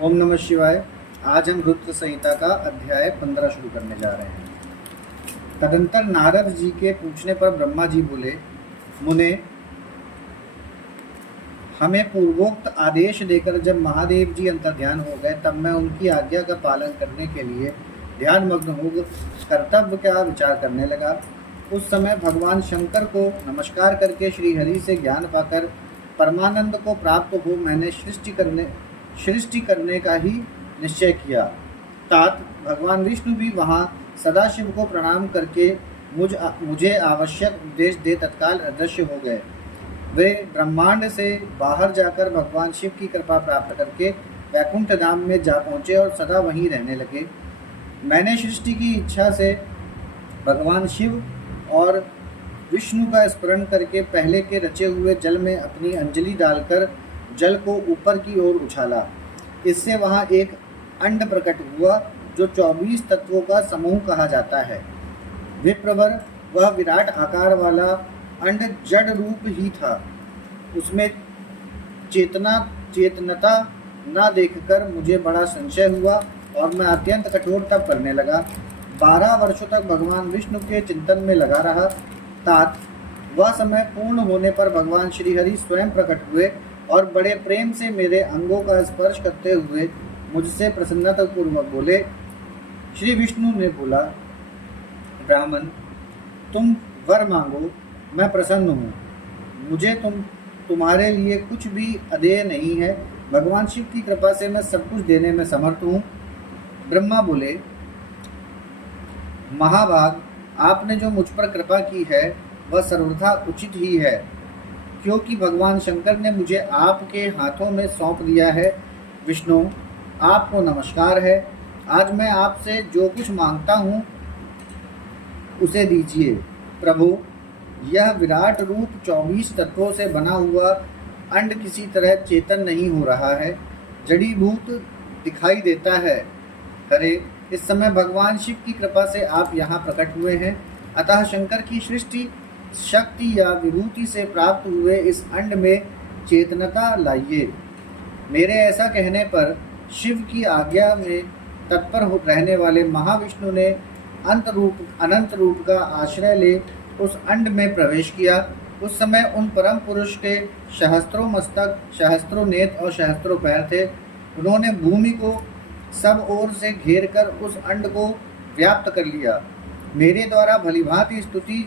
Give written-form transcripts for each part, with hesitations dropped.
ओम नमः शिवाय। आज हम रुद्र संहिता का अध्याय 15 शुरू करने जा रहे हैं। तदंतर नारद जी के पूछने पर ब्रह्मा जी बोले, मुने, हमें पूर्वोक्त आदेश देकर जब महादेव जी अंतर्ध्यान हो गए तब मैं उनकी आज्ञा का पालन करने के लिए ध्यान मग्न हो कर्तव्य का विचार करने लगा। उस समय भगवान शंकर को नमस्कार करके श्री हरि से ज्ञान पाकर परमानंद को प्राप्त हो मैंने सृष्टि करने का ही निश्चय किया। तात भगवान विष्णु भी वहाँ सदाशिव को प्रणाम करके मुझे आवश्यक उपदेश दे तत्काल अदृश्य हो गए। वे ब्रह्मांड से बाहर जाकर भगवान शिव की कृपा प्राप्त करके वैकुंठ धाम में जा पहुँचे और सदा वहीं रहने लगे। मैंने सृष्टि की इच्छा से भगवान शिव और विष्णु का स्मरण करके पहले के रचे हुए जल में अपनी अंजलि डालकर जल को ऊपर की ओर उछाला। इससे वहाँ एक अंड प्रकट हुआ जो 24 तत्वों का समूह कहा जाता है। विप्रवर वह विराट आकार वाला अंड जड़ रूप ही था। उसमें चेतनता न देखकर मुझे बड़ा संशय हुआ और मैं अत्यंत कठोर तप करने लगा। 12 वर्षों तक भगवान विष्णु के चिंतन में लगा रहा। तात वह समय पूर्ण होने पर भगवान श्री हरि स्वयं प्रकट हुए और बड़े प्रेम से मेरे अंगों का स्पर्श करते हुए मुझसे प्रसन्नतापूर्वक बोले। श्री विष्णु ने बोला, ब्राह्मण, तुम वर मांगो, मैं प्रसन्न हूँ। मुझे तुम्हारे लिए कुछ भी अदेय नहीं है। भगवान शिव की कृपा से मैं सब कुछ देने में समर्थ हूँ। ब्रह्मा बोले, महाभाग, आपने जो मुझ पर कृपा की है वह सर्वथा उचित ही है, क्योंकि भगवान शंकर ने मुझे आपके हाथों में सौंप दिया है। विष्णु, आपको नमस्कार है। आज मैं आपसे जो कुछ मांगता हूँ उसे दीजिए। प्रभु, यह विराट रूप 24 तत्वों से बना हुआ अंड किसी तरह चेतन नहीं हो रहा है, जड़ीभूत दिखाई देता है। हरे, इस समय भगवान शिव की कृपा से आप यहाँ प्रकट हुए हैं, अतः शंकर की सृष्टि शक्ति या विभूति से प्राप्त हुए इस अंड में चेतनता लाइए। मेरे ऐसा कहने पर शिव की आज्ञा में तत्पर रहने वाले महाविष्णु ने अनंत रूप का आश्रय ले उस अंड में प्रवेश किया। उस समय उन परम पुरुष के सहस्त्रों मस्तक, सहस्त्रों नेत्र और सहस्त्रों पैर थे। उन्होंने भूमि को सब ओर से घेर कर उस अंड को व्याप्त कर लिया। मेरे द्वारा भलीभांति स्तुति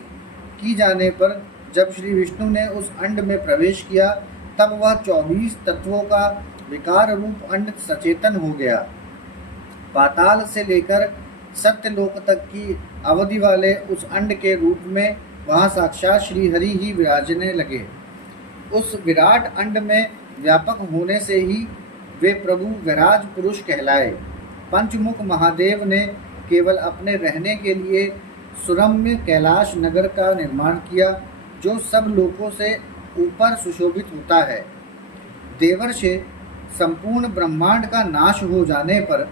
की जाने पर जब श्री विष्णु ने उस अंड में प्रवेश किया तब वह 24 तत्वों का विकार रूप अंड सचेतन हो गया। पाताल से लेकर सत्यलोक तक की अवधि वाले उस अंड के रूप में वहाँ साक्षात श्री हरि ही विराजने लगे। उस विराट अंड में व्यापक होने से ही वे प्रभु विराज पुरुष कहलाए। पंचमुख महादेव ने केवल अपने रहने के लिए सुरम्य कैलाश नगर का निर्माण किया, जो सब लोकों से ऊपर सुशोभित होता है। देवर्षि, संपूर्ण ब्रह्मांड का नाश हो जाने पर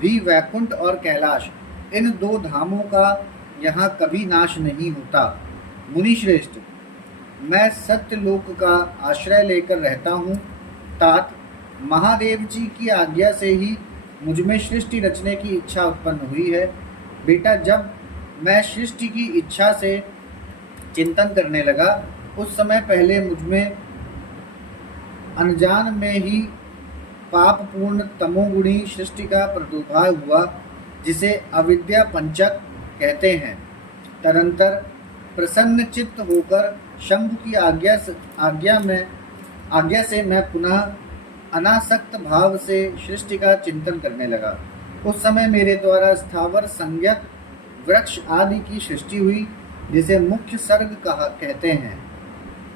भी वैकुंठ और कैलाश, इन दो धामों का यहाँ कभी नाश नहीं होता। मुनि श्रेष्ठ, मैं सत्यलोक का आश्रय लेकर रहता हूँ। तात, महादेव जी की आज्ञा से ही मुझमें सृष्टि रचने की इच्छा उत्पन्न हुई है। बेटा, जब मैं सृष्टि की इच्छा से चिंतन करने लगा उस समय पहले मुझमें अनजान में ही पापपूर्ण तमोगुणी सृष्टि का प्रादुर्भाव हुआ, जिसे अविद्या पंचक कहते हैं। तदंतर प्रसन्न चित्त होकर शंभु की आज्ञा से मैं पुनः अनासक्त भाव से सृष्टि का चिंतन करने लगा। उस समय मेरे द्वारा स्थावर संज्ञक वृक्ष आदि की सृष्टि हुई, जिसे मुख्य सर्ग कहते हैं।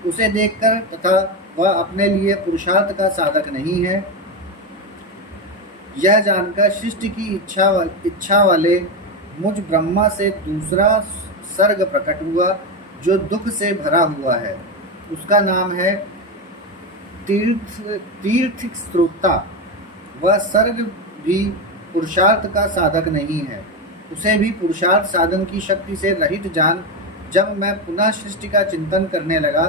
उसे देखकर तथा वह अपने लिए पुरुषार्थ का साधक नहीं है, यह जानकर सृष्टि की इच्छा वाले मुझ ब्रह्मा से दूसरा सर्ग प्रकट हुआ, जो दुख से भरा हुआ है। उसका नाम है तीर्थ स्रोता। वह सर्ग भी पुरुषार्थ का साधक नहीं है, उसे भी पुरुषार्थ साधन की शक्ति से रहित जान। जब मैं पुनः सृष्टि का चिंतन करने लगा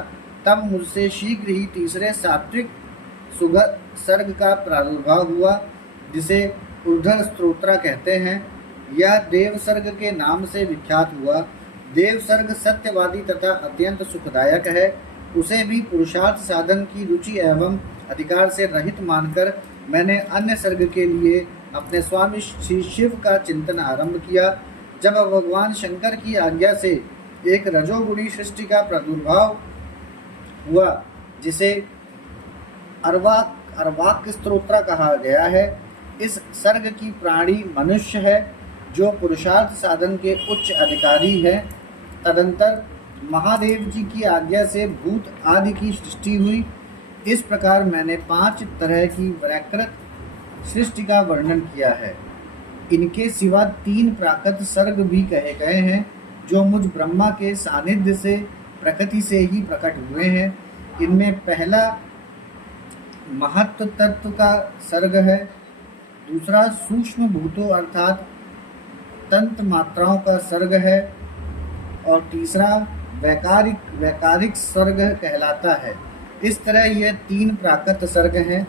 तब मुझसे शीघ्र ही तीसरे सात्विक सुगत सर्ग का प्रादुर्भाव हुआ। जिसे उद्धर स्तोत्र कहते हैं, यह देवसर्ग के नाम से विख्यात हुआ। देवसर्ग सत्यवादी तथा अत्यंत सुखदायक है। उसे भी पुरुषार्थ साधन की रुचि एवं अधिकार से रहित मानकर मैंने अन्य सर्ग के लिए अपने स्वामी श्री शिव का चिंतन आरंभ किया। जब भगवान शंकर की आज्ञा से एक रजोगुणी सृष्टि का प्रादुर्भाव हुआ, जिसे अर्वाक स्तोत्र कहा गया है, इस सर्ग की प्राणी मनुष्य है जो पुरुषार्थ साधन के उच्च अधिकारी है। तदंतर महादेव जी की आज्ञा से भूत आदि की सृष्टि हुई। इस प्रकार मैंने 5 तरह की वैकृत सृष्टि का वर्णन किया है। इनके सिवा 3 प्राकृत सर्ग भी कहे गए हैं, जो मुझ ब्रह्मा के सानिध्य से प्रकृति से ही प्रकट हुए हैं। इनमें पहला महत्व तत्व का सर्ग है, दूसरा सूक्ष्म भूतों अर्थात तंत्र मात्राओं का सर्ग है, और तीसरा वैकारिक सर्ग कहलाता है। इस तरह ये 3 प्राकृत सर्ग हैं।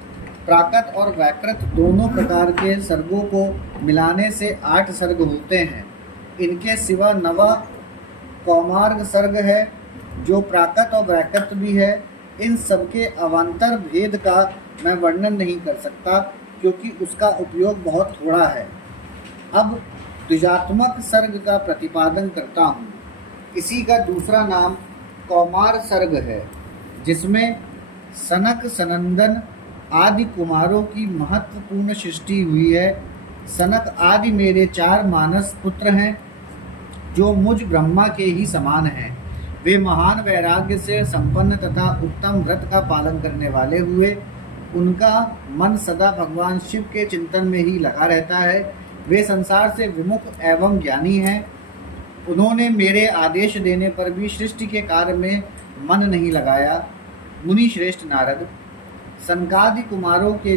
प्राकृत और वैकृत दोनों प्रकार के सर्गों को मिलाने से 8 सर्ग होते हैं। इनके सिवा 9वां कौमार्ग सर्ग है, जो प्राकृत और वैकृत भी है। इन सबके अवान्तर भेद का मैं वर्णन नहीं कर सकता, क्योंकि उसका उपयोग बहुत थोड़ा है। अब द्विजात्मक सर्ग का प्रतिपादन करता हूँ। इसी का दूसरा नाम कौमार सर्ग है, जिसमें सनक सनंदन आदि कुमारों की महत्वपूर्ण सृष्टि हुई है। सनक आदि मेरे 4 मानस पुत्र हैं, जो मुझ ब्रह्मा के ही समान हैं। वे महान वैराग्य से संपन्न तथा उत्तम व्रत का पालन करने वाले हुए। उनका मन सदा भगवान शिव के चिंतन में ही लगा रहता है। वे संसार से विमुख एवं ज्ञानी हैं। उन्होंने मेरे आदेश देने पर भी सृष्टि के कार्य में मन नहीं लगाया। मुनि श्रेष्ठ नारद, सनकादि कुमारों के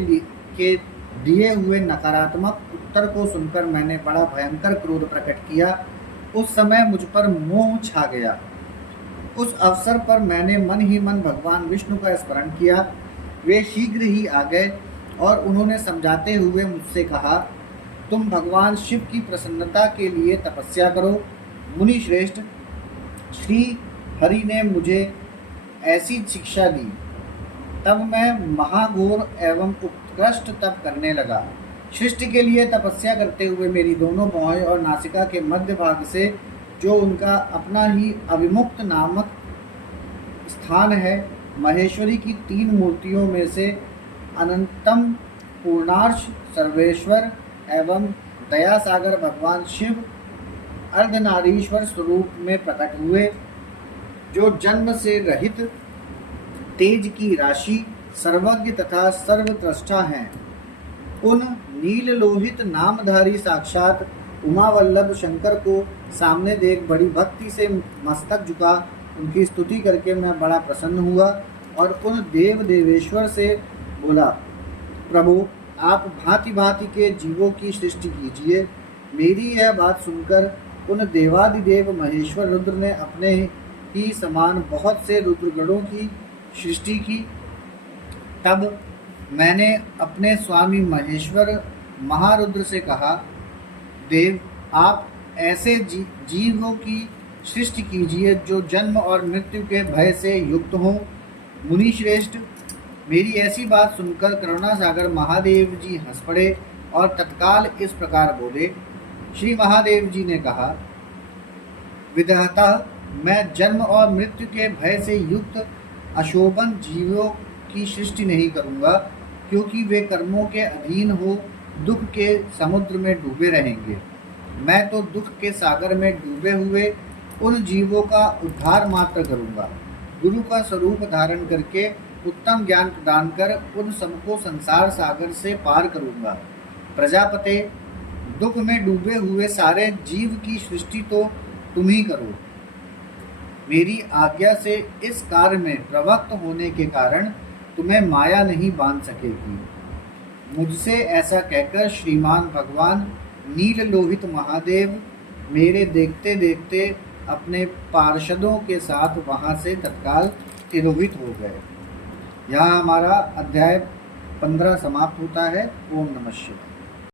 दिए हुए नकारात्मक उत्तर को सुनकर मैंने बड़ा भयंकर क्रोध प्रकट किया। उस समय मुझ पर मोह छा गया। उस अवसर पर मैंने मन ही मन भगवान विष्णु का स्मरण किया। वे शीघ्र ही आ गए और उन्होंने समझाते हुए मुझसे कहा, तुम भगवान शिव की प्रसन्नता के लिए तपस्या करो। मुनि श्रेष्ठ, श्री हरि ने मुझे ऐसी शिक्षा दी। तब मैं महाघोर एवं उत्कृष्ट तप करने लगा। सृष्टि के लिए तपस्या करते हुए मेरी दोनों भौहें और नासिका के मध्य भाग से, जो उनका अपना ही अविमुक्त नामक स्थान है, महेश्वरी की 3 मूर्तियों में से अनंतम पूर्णार्ष सर्वेश्वर एवं दयासागर भगवान शिव अर्धनारीश्वर स्वरूप में प्रकट हुए, जो जन्म से रहित तेज की राशि, सर्वज्ञ तथा सर्वद्रष्टा हैं। उन नील लोहित नामधारी साक्षात उमावल्लभ शंकर को सामने देख बड़ी भक्ति से मस्तक झुका उनकी स्तुति करके मैं बड़ा प्रसन्न हुआ और उन देवेश्वर से बोला, प्रभु आप भांति भांति के जीवों की सृष्टि कीजिए। मेरी यह बात सुनकर उन देवादिदेव महेश्वर रुद्र ने अपने ही समान बहुत से रुद्रगणों की सृष्टि की। तब मैंने अपने स्वामी महेश्वर महारुद्र से कहा, देव आप ऐसे जीवों की सृष्टि कीजिए जो जन्म और मृत्यु के भय से युक्त हों। मुनि श्रेष्ठ, मेरी ऐसी बात सुनकर करुणा सागर महादेव जी हंस पड़े और तत्काल इस प्रकार बोले। श्री महादेव जी ने कहा, विधाता, मैं जन्म और मृत्यु के भय से युक्त अशोभन जीवों की सृष्टि नहीं करूँगा, क्योंकि वे कर्मों के अधीन हो दुख के समुद्र में डूबे रहेंगे। मैं तो दुख के सागर में डूबे हुए उन जीवों का उद्धार मात्र करूँगा। गुरु का स्वरूप धारण करके उत्तम ज्ञान प्रदान कर उन सबको संसार सागर से पार करूँगा। प्रजापते, दुख में डूबे हुए सारे जीव की सृष्टि तो तुम ही करो। मेरी आज्ञा से इस कार्य में प्रवृत्त होने के कारण तुम्हें माया नहीं बांध सकेगी। मुझसे ऐसा कहकर श्रीमान भगवान नील लोहित महादेव मेरे देखते देखते अपने पार्षदों के साथ वहाँ से तत्काल तिरोहित हो गए। यहाँ हमारा अध्याय 15 समाप्त होता है। ओम नमः शिवाय।